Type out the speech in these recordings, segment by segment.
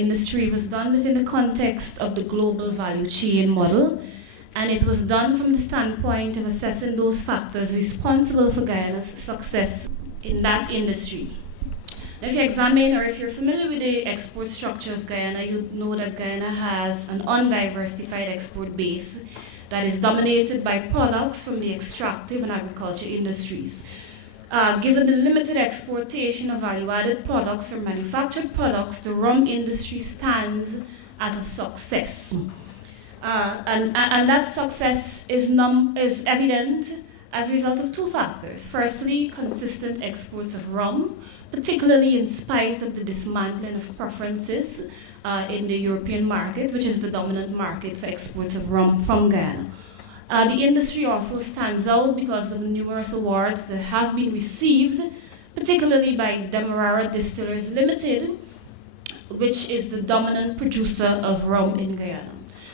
industry was done within the context of the global value chain model, and it was done from the standpoint of assessing those factors responsible for Guyana's success in that industry. Now, if you examine, or if you're familiar with the export structure of Guyana, you know that Guyana has an undiversified export base that is dominated by products from the extractive and agriculture industries. Given the limited exportation of value-added products or manufactured products, the rum industry stands as a success. And that success is evident as a result of two factors. Firstly, consistent exports of rum, particularly in spite of the dismantling of preferences in the European market, which is the dominant market for exports of rum from Guyana. The industry also stands out because of the numerous awards that have been received, particularly by Demerara Distillers Limited, which is the dominant producer of rum in Guyana.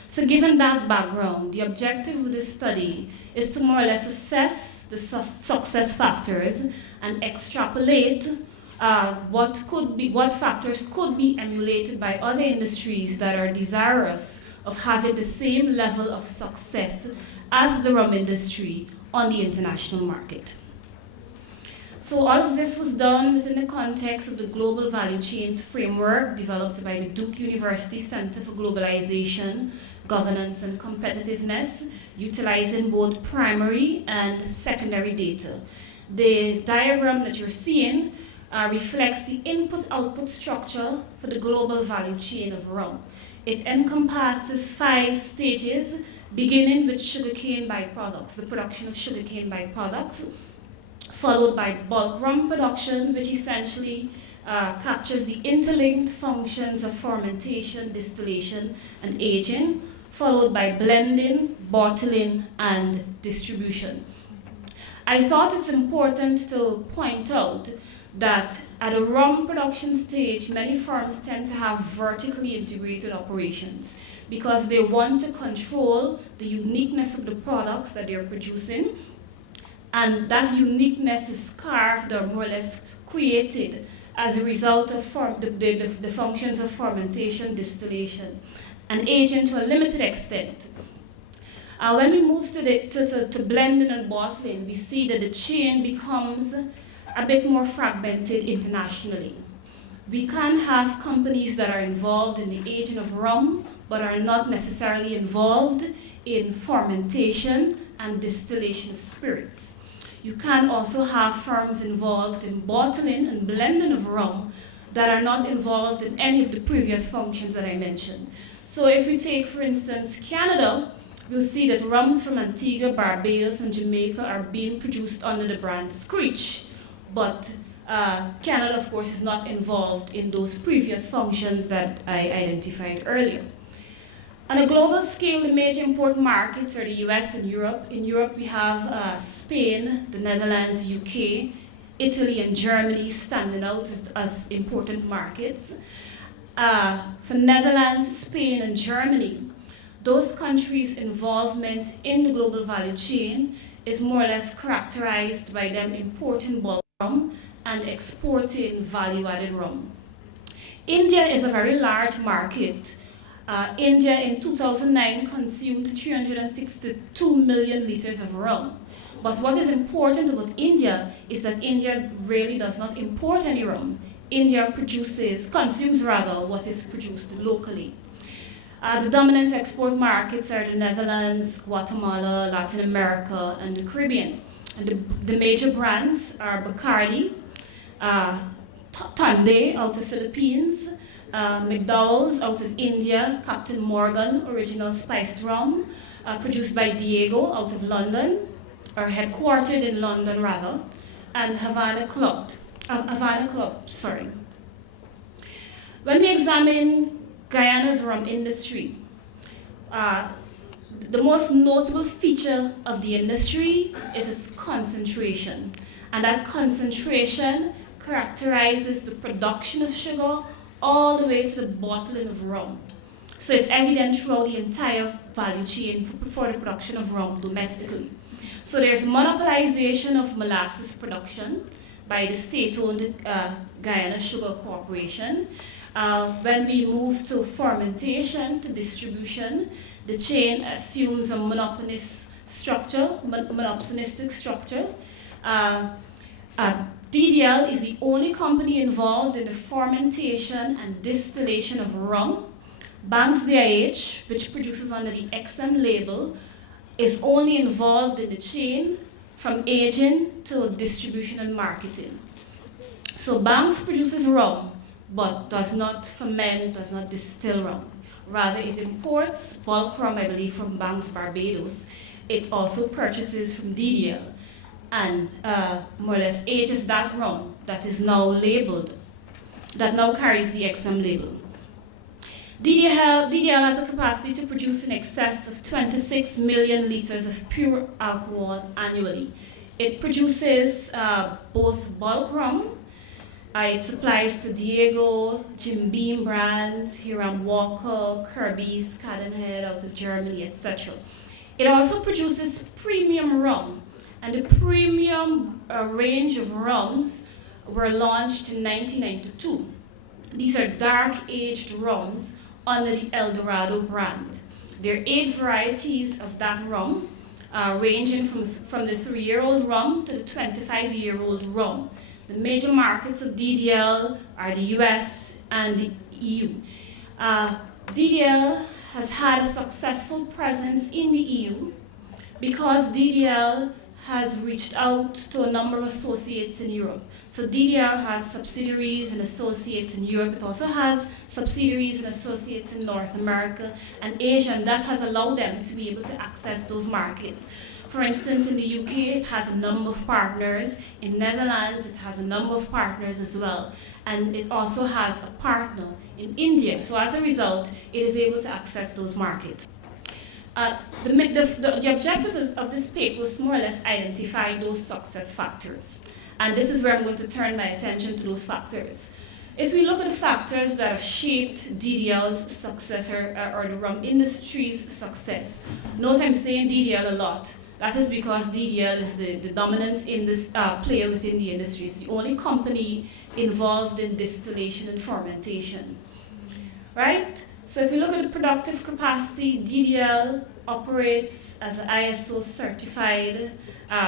So given that background, the objective of this study is to more or less assess the success factors and extrapolate what factors could be emulated by other industries that are desirous of having the same level of success as the rum industry on the international market. So all of this was done within the context of the Global Value Chains Framework developed by the Duke University Center for Globalization, Governance and Competitiveness, utilizing both primary and secondary data. The diagram that you're seeing reflects the input-output structure for the global value chain of rum. It encompasses 5 stages, beginning with sugarcane byproducts, the production of sugarcane byproducts, followed by bulk rum production, which essentially captures the interlinked functions of fermentation, distillation, and aging, followed by blending, bottling, and distribution. I thought it's important to point out that at a rum production stage, many firms tend to have vertically integrated operations because they want to control the uniqueness of the products that they're producing, and that uniqueness is carved or more or less created as a result of the functions of fermentation, distillation, and aging to a limited extent. When we move to blending and bottling, we see that the chain becomes a bit more fragmented internationally. We can have companies that are involved in the aging of rum, but are not necessarily involved in fermentation and distillation of spirits. You can also have firms involved in bottling and blending of rum that are not involved in any of the previous functions that I mentioned. So if we take, for instance, Canada, we'll see that rums from Antigua, Barbados, and Jamaica are being produced under the brand Screech. But Canada, of course, is not involved in those previous functions that I identified earlier. On a global scale, the major import markets are the US and Europe. In Europe, we have Spain, the Netherlands, UK, Italy, and Germany standing out as important markets. For Netherlands, Spain, and Germany, those countries' involvement in the global value chain is more or less characterized by them importing bulk rum and exporting value-added rum. India is a very large market. India in 2009 consumed 362 million liters of rum. But what is important about India is that India really does not import any rum. India consumes what is produced locally. The dominant export markets are the Netherlands, Guatemala, Latin America, and the Caribbean. And the major brands are Bacardi, Tande out of Philippines, McDowell's out of India, Captain Morgan Original Spiced Rum, produced by Diego out of London, or headquartered in London rather, and Havana Club. When we examine Guyana's rum industry, the most notable feature of the industry is its concentration. And that concentration characterizes the production of sugar all the way to the bottling of rum. So it's evident throughout the entire value chain for the production of rum domestically. So there's monopolization of molasses production by the state-owned Guyana Sugar Corporation. When we move to fermentation, to distribution, the chain assumes a monopolistic structure. DDL is the only company involved in the fermentation and distillation of rum. Banks DIH, which produces under the XM label, is only involved in the chain from aging to distribution and marketing. So Banks produces rum, but does not ferment, does not distill rum. Rather, it imports bulk rum, I believe, from Banks Barbados. It also purchases from DDL and more or less ages that rum that is now labeled, that now carries the XM label. DDL has a capacity to produce in excess of 26 million liters of pure alcohol annually. It produces both bulk rum. It supplies to Diego, Jim Beam brands, Hiram Walker, Kirby's, Cadenhead out of Germany, etc. It also produces premium rum, and the premium range of rums were launched in 1992. These are dark-aged rums under the El Dorado brand. There are 8 varieties of that rum, ranging from the 3-year-old rum to the 25-year-old rum. The major markets of DDL are the US and the EU. DDL has had a successful presence in the EU because DDL has reached out to a number of associates in Europe. So DDL has subsidiaries and associates in Europe. It also has subsidiaries and associates in North America and Asia, and that has allowed them to be able to access those markets. For instance, in the UK, it has a number of partners. In Netherlands, it has a number of partners as well. And it also has a partner in India. So as a result, it is able to access those markets. The objective of this paper was more or less identify those success factors. And this is where I'm going to turn my attention to those factors. If we look at the factors that have shaped DDL's success or the rum industry's success, note I'm saying DDL a lot. That is because DDL is the dominant player within the industry. It's the only company involved in distillation and fermentation. Right? So if you look at the productive capacity, DDL operates as an ISO certified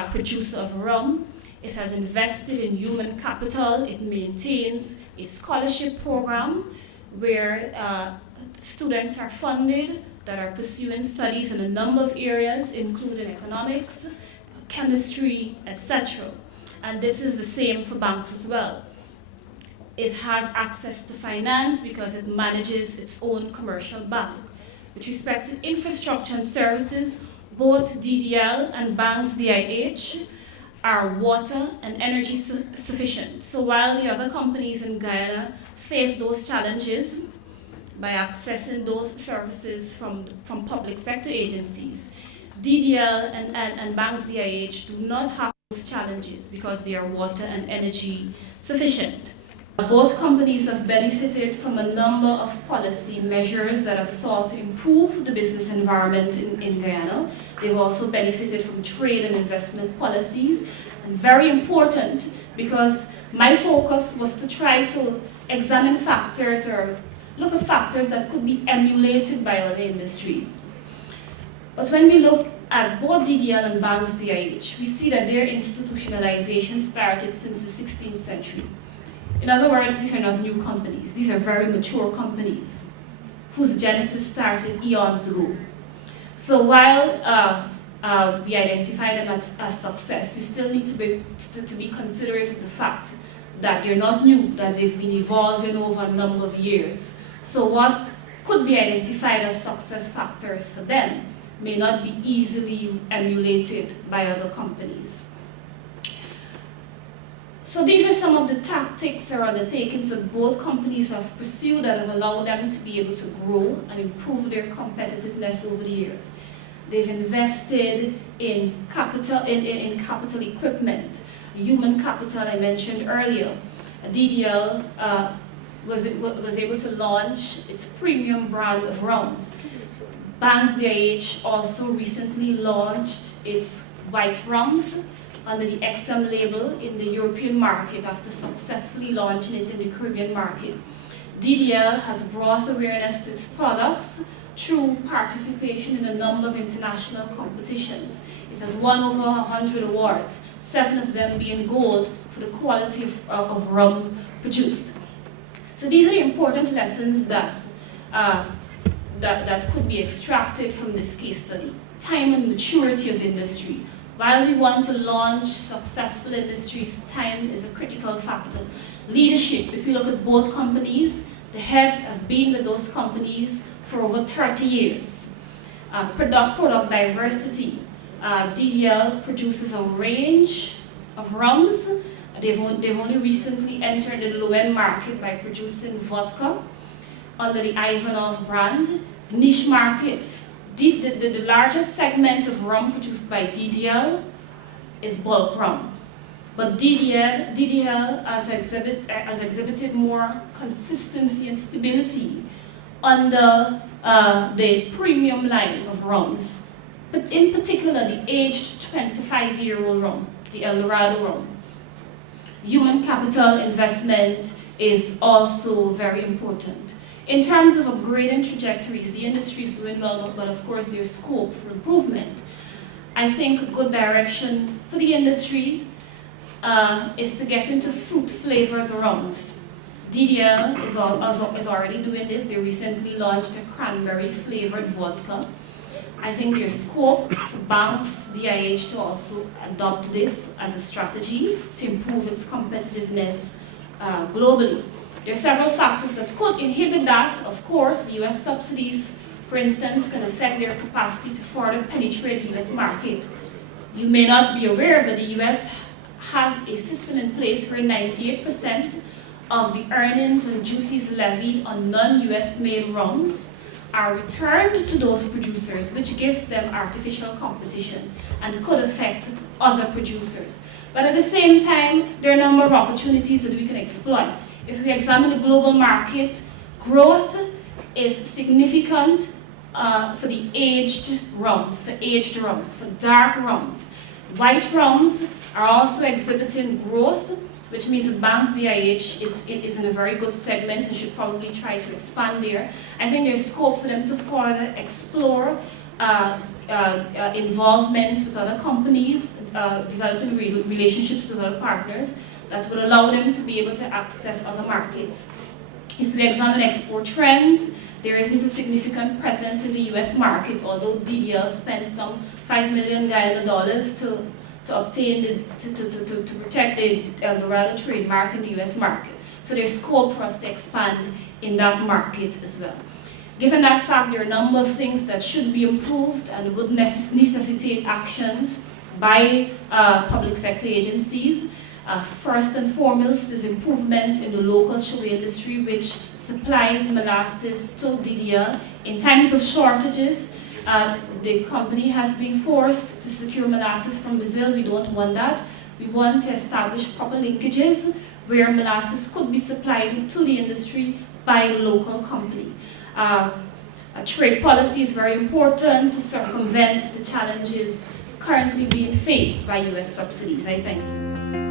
producer of rum. It has invested in human capital. It maintains a scholarship program where students are funded that are pursuing studies in a number of areas, including economics, chemistry, etc. And this is the same for Banks as well. It has access to finance because it manages its own commercial bank. With respect to infrastructure and services, both DDL and Banks DIH are water and energy sufficient. So while the other companies in Guyana face those challenges by accessing those services from public sector agencies, DDL and Banks DIH do not have those challenges because they are water and energy sufficient. Both companies have benefited from a number of policy measures that have sought to improve the business environment in Guyana. They've also benefited from trade and investment policies. And very important, because my focus was to try to examine factors or look at factors that could be emulated by other industries. But when we look at both DDL and Banks DIH, we see that their institutionalization started since the 16th century. In other words, these are not new companies. These are very mature companies whose genesis started eons ago. So while we identify them as success, we still need to be considerate of the fact that they're not new, that they've been evolving over a number of years. So what could be identified as success factors for them may not be easily emulated by other companies. So these are some of the tactics or undertakings that both companies have pursued that have allowed them to be able to grow and improve their competitiveness over the years. They've invested in capital equipment, human capital I mentioned earlier. DDL was able to launch its premium brand of rums. Banks DIH also recently launched its white rums under the XM label in the European market after successfully launching it in the Caribbean market. DDL has brought awareness to its products through participation in a number of international competitions. It has won over 100 awards, 7 of them being gold for the quality of rum produced. So these are the important lessons that could be extracted from this case study. Time and maturity of industry. While we want to launch successful industries, time is a critical factor. Leadership, if you look at both companies, the heads have been with those companies for over 30 years. Product diversity. DDL produces a range of rums. They've only recently entered the low-end market by producing vodka under the Ivanov brand. Niche markets. The largest segment of rum produced by DDL is bulk rum. But DDL has exhibited more consistency and stability under the premium line of rums. But in particular, the aged 25-year-old rum, the El Dorado rum. Human capital investment is also very important. In terms of upgrading trajectories, the industry is doing well, but of course there's scope for improvement. I think a good direction for the industry is to get into fruit-flavored rums. DDL is already doing this. They recently launched a cranberry-flavored vodka. I think there's scope for banks, DIH, to also adopt this as a strategy to improve its competitiveness globally. There are several factors that could inhibit that. Of course, the US subsidies, for instance, can affect their capacity to further penetrate the US market. You may not be aware, but the US has a system in place where 98% of the earnings and duties levied on non-US made rums are returned to those producers, which gives them artificial competition and could affect other producers. But at the same time, there are a number of opportunities that we can exploit. If we examine the global market, growth is significant for the aged rums, for dark rums. White rums are also exhibiting growth, which means that banks DIH is in a very good segment and should probably try to expand there. I think there's scope for them to further explore involvement with other companies, developing relationships with other partners that will allow them to be able to access other markets. If we examine export trends, there isn't a significant presence in the US market, although DDL spent some $5 million Guyana to protect the El Dorado trademark in the US market. So there's scope for us to expand in that market as well. Given that fact, there are a number of things that should be improved and would necessitate actions by public sector agencies. First and foremost is improvement in the local sugar industry, which supplies molasses to DDL. In times of shortages, the company has been forced to secure molasses from Brazil. We don't want that. We want to establish proper linkages where molasses could be supplied to the industry by the local company. A trade policy is very important to circumvent the challenges currently being faced by US subsidies, I think.